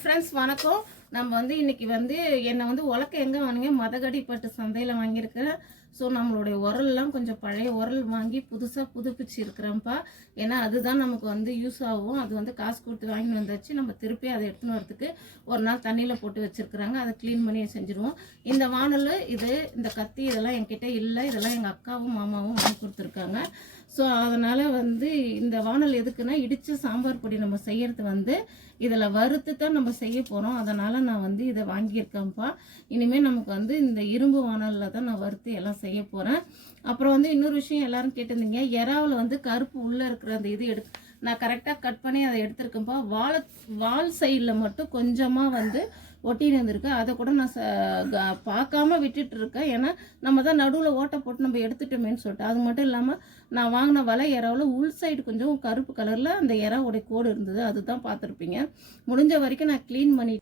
Friends வணக்கம் நம்ம வந்து இன்னைக்கு வந்து என்னை வந்து உலக்க எங்கே வாங்கினீங்க? மதகடிப்பட்டு சந்தையில் வாங்கியிருக்கிறேன் ஸோ நம்மளுடைய உரல்லாம் கொஞ்சம் பழைய உரல் வாங்கி புதுசாக புதுப்பிச்சு இருக்கிறேன்ப்பா ஏன்னா அதுதான் நமக்கு வந்து யூஸ் ஆகும். அது வந்து காசு கொடுத்து வாங்கிட்டு வந்தாச்சு. நம்ம திருப்பி அதை எடுத்துன்னு வரதுக்கு ஒரு நாள் தண்ணியில் போட்டு வச்சுருக்குறாங்க. அதை க்ளீன் பண்ணி செஞ்சுருவோம். இந்த வானல் இது இந்த கத்தி இதெல்லாம் என்கிட்ட இல்லை. இதெல்லாம் எங்கள் அக்காவும் மாமாவும் வாங்கி கொடுத்துருக்காங்க. ஸோ அதனால் வந்து இந்த வானல் எதுக்குன்னா இடித்து சாம்பார் பொடி நம்ம செய்யறது வந்து இதில் வறுத்து தான் நம்ம செய்ய போகிறோம் அதனால் நான் வந்து இதை வாங்கியிருக்கேன்ப்பா. இனிமேல் நமக்கு வந்து இந்த இரும்பு வானலில் தான் நான் வறுத்து எல்லாம் செய்ய போகிறேன் அப்புறம் வந்து இன்னொரு விஷயம் எல்லாரும் கேட்டிருந்தீங்க எறாவில் வந்து கருப்பு உள்ளே இருக்கிற அந்த இது எடு நான் கரெக்டாக கட் பண்ணி அதை எடுத்திருக்கேன்ப்பா. வாழை வால் சைடில் மட்டும் கொஞ்சமாக வந்து ஒட்டின்னு இருந்திருக்கு. அதை கூட நான் ச- க- பார்க்காம விட்டுட்டு இருக்கேன். ஏன்னா நம்ம தான் நடுவில் ஓட்டை போட்டு நம்ம எடுத்துட்டோமேன்னு சொல்லிட்டு. அது மட்டும் இல்லாமல் நான் வாங்கின வலை இறாவில் உள் சைடு கொஞ்சம் கருப்பு கலரில் அந்த இறாவோடைய கோடு இருந்தது. அதுதான் பார்த்துருப்பீங்க. முடிஞ்ச வரைக்கும் நான் க்ளீன் பண்ணிட்டு